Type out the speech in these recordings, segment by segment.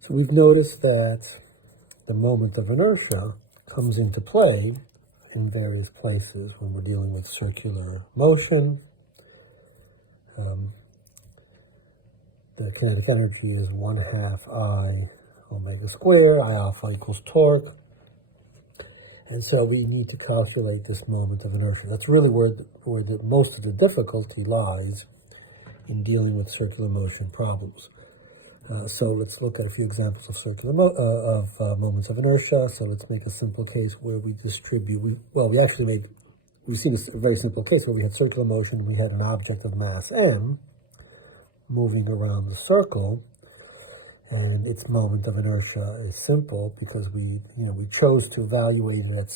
So we've noticed that the moment of inertia comes into play in various places when we're dealing with circular motion. The kinetic energy is 1/2 I omega squared, I alpha equals torque. And so we need to calculate this moment of inertia. That's really where most of the difficulty lies in dealing with circular motion problems. So let's look at a few examples of circular moments of inertia. So let's make a simple case where we distribute. We've seen a very simple case where we had circular motion and we had an object of mass m moving around the circle, and its moment of inertia is simple because we chose to evaluate it at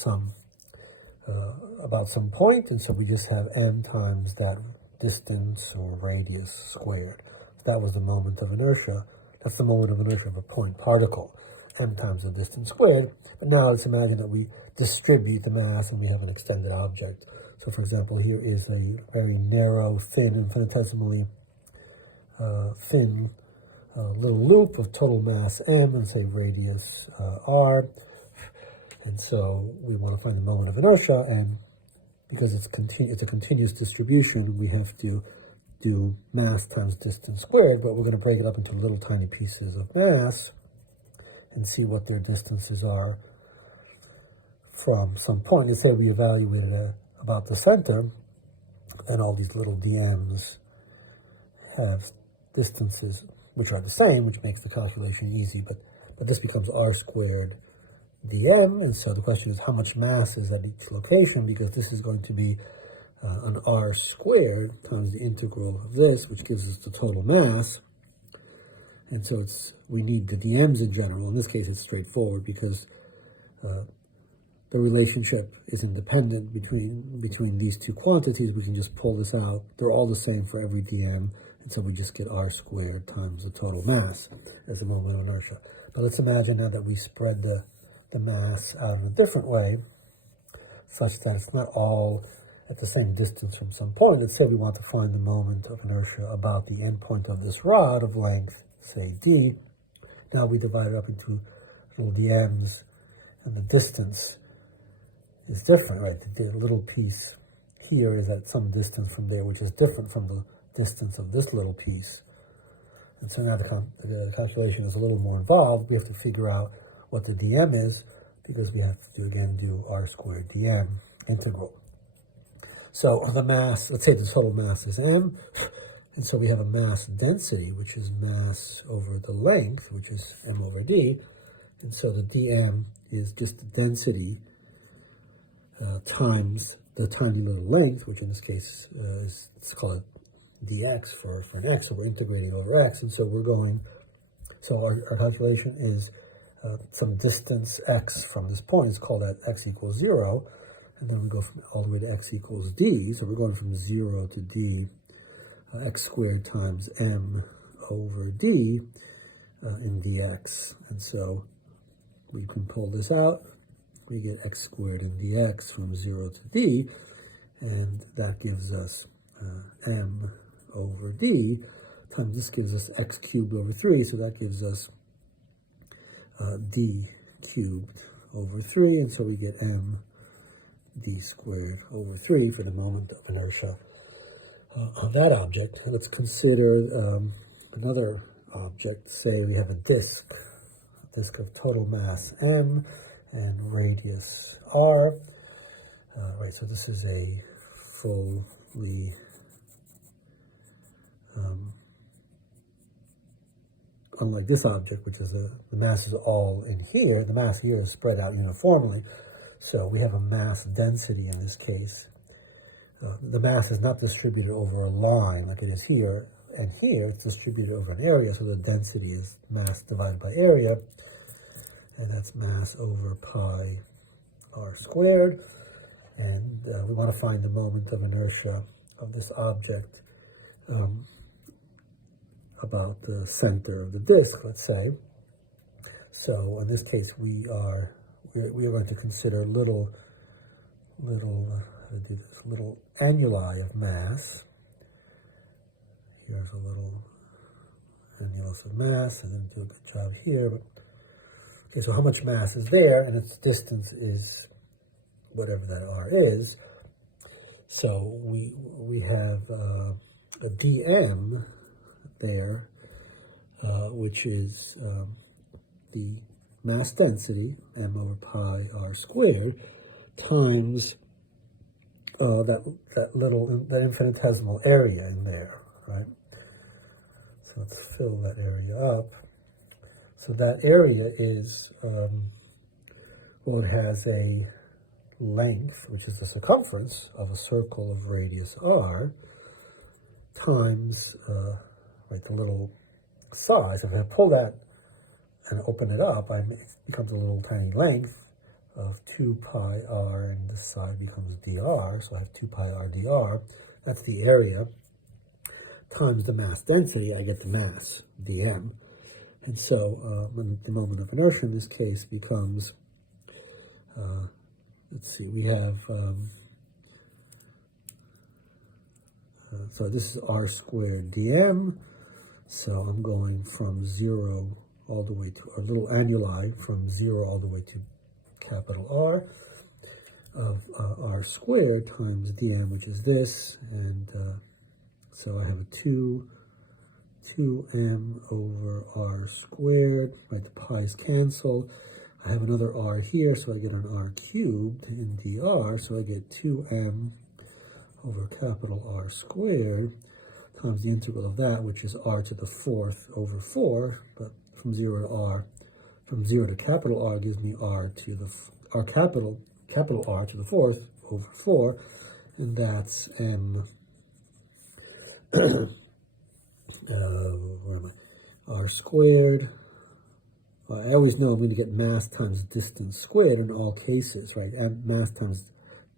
about some point, and so we just have m times that distance or radius squared. That was the moment of inertia. That's the moment of inertia of a point particle, m times the distance squared. But now let's imagine that we distribute the mass and we have an extended object. So for example, here is a very narrow, thin, infinitesimally thin little loop of total mass m and say radius r. And so we want to find the moment of inertia, and because it's a continuous distribution, we have to do mass times distance squared, but we're going to break it up into little tiny pieces of mass and see what their distances are from some point. Let's say we evaluated about the center, and all these little dm's have distances which are the same, which makes the calculation easy, but this becomes r squared dm, and so the question is how much mass is at each location, because this is going to be an r squared times the integral of this, which gives us the total mass. And so we need the dm's in general. In this case, it's straightforward because the relationship is independent between these two quantities. We can just pull this out. They're all the same for every dm, and so we just get r squared times the total mass as the moment of inertia. But let's imagine now that we spread the mass out in a different way, such that it's not all at the same distance from some point. Let's say we want to find the moment of inertia about the endpoint of this rod of length, say d. Now we divide it up into little dm's, and the distance is different, right? The little piece here is at some distance from there, which is different from the distance of this little piece. And so now the calculation is a little more involved. We have to figure out what the dm is, because we have to, again, do r squared dm integral. So the mass, let's say the total mass is m, and so we have a mass density, which is mass over the length, which is m over d, and so the dm is just the density times the tiny little length, which in this case let's call it dx for an x, so we're integrating over x, and so our calculation is some distance x from this point. It's called at x equals 0, and then we go all the way to x equals d, so we're going from 0 to d, x squared times m over d in dx, and so we can pull this out. We get x squared in dx from 0 to d, and that gives us m over d times this gives us x cubed over 3, so that gives us d cubed over 3, and so we get m d squared over 3 for the moment of inertia of that object. And let's consider another object. Say we have a disk of total mass m and radius r. Right, so this is a fully unlike this object, which is the mass is all in here. The mass here is spread out uniformly. So we have a mass density in this case. The mass is not distributed over a line like it is here and here. It's distributed over an area, so the density is mass divided by area, and that's mass over pi r squared. And we want to find the moment of inertia of this object about the center of the disk, let's say. So in this case, we are going to consider little annuli of mass. Here's a little and you also have mass. I didn't do a good job here, but okay, so how much mass is there, and its distance is whatever that r is. So we have a dm there, which is the mass density, m over pi r squared, times that infinitesimal area in there, right? So let's fill that area up. So that area is, well, it has a length, which is the circumference of a circle of radius r, times, like the little size. If I pull that and open it up, it becomes a little tiny length of 2 pi r, and this side becomes dr, so I have 2 pi r dr. That's the area, times the mass density, I get the mass, dm. And so the moment of inertia in this case becomes, let's see, we have, so this is r squared dm, so I'm going from 0 all the way to, a little annuli from 0 all the way to capital R of r squared times dm, which is this, and so I have a 2m over r squared, right, the pi's cancel. I have another r here, so I get an r cubed in dr, so I get 2m over capital R squared times the integral of that, which is r to the 4th over 4, but from 0 to r, from 0 to capital R gives me r to the, capital R to the 4th over 4, and that's m, where am I? R squared. I always know I'm going to get mass times distance squared in all cases, right? And mass times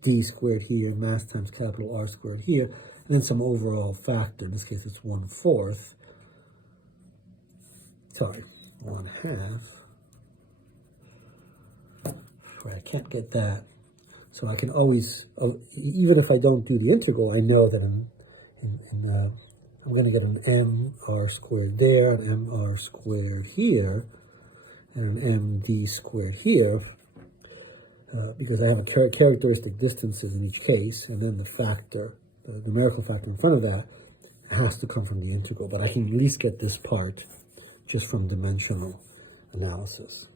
d squared here, mass times capital R squared here, and then some overall factor. In this case, it's 1/4. Sorry, 1/2. Right, I can't get that. So I can always, even if I don't do the integral, I know that I'm going to get an m r squared there, an m r squared here, and an md squared here, because I have a characteristic distances in each case, and then the factor, the numerical factor in front of that, has to come from the integral. But I can at least get this part just from dimensional analysis.